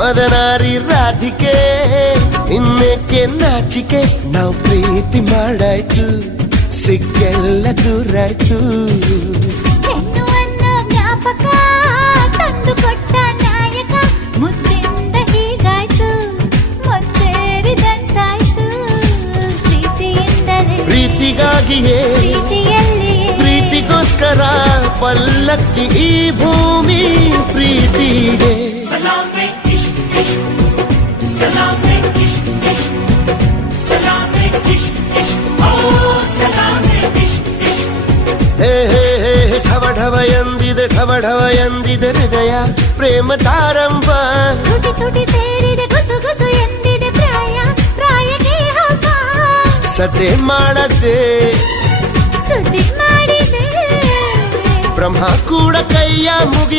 ಮದನಾರಿ ರಾಧಿಕೆ ಇನ್ನೇಕೆ ನಾಚಿಕೆ ನಾವು ಪ್ರೀತಿ ಮಾಡಾಯ್ತು ಸಿಕ್ಕೆಲ್ಲ ದೂರಾಯ್ತು ಹೆಣ್ಣು ಅನ್ನೋ ಜ್ಞಾಪಕ ತಂದು ಕೊಟ್ಟ ನಾಯಕ ಮುದ್ದಿಂದ ಹೀಗಾಯ್ತು ಮುತ್ತೇರಿದಂತಾಯ್ತು ಪ್ರೀತಿಯಿಂದಲೇ ಪ್ರೀತಿಗಾಗಿಯೇ ಪ್ರೀತಿಯಲ್ಲಿ ಪ್ರೀತಿಗೋಸ್ಕರ ಪಲ್ಲಕ್ಕಿ ಈ ಭೂಮಿ ಪ್ರೀತಿಗೆ Salame ishq ishq Salame ishq ishq Salame ishq ishq Oh salame ishq ishq ಹೇ ಹೇ ಹೇ ಢವ ಢವ ಎಂದಿದೆ ಹೃದಯ ಪ್ರೇಮ ತಾರಂಭ ತುಟಿ ತುಟಿ ಸೇರಿದೆ ಗುಸು ಗುಸು ಎಂದಿದೆ ಪ್ರಾಯಕ್ಕೆ ಹಬ್ಬ ಸದ್ದೆ ಮಾಡದೆ ಸುದ್ದಿ ಮಾಡಿದೆ ಬ್ರಹ್ಮ ಕೂಡ ಕೈಯ ಮುಗಿ